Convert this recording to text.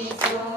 You.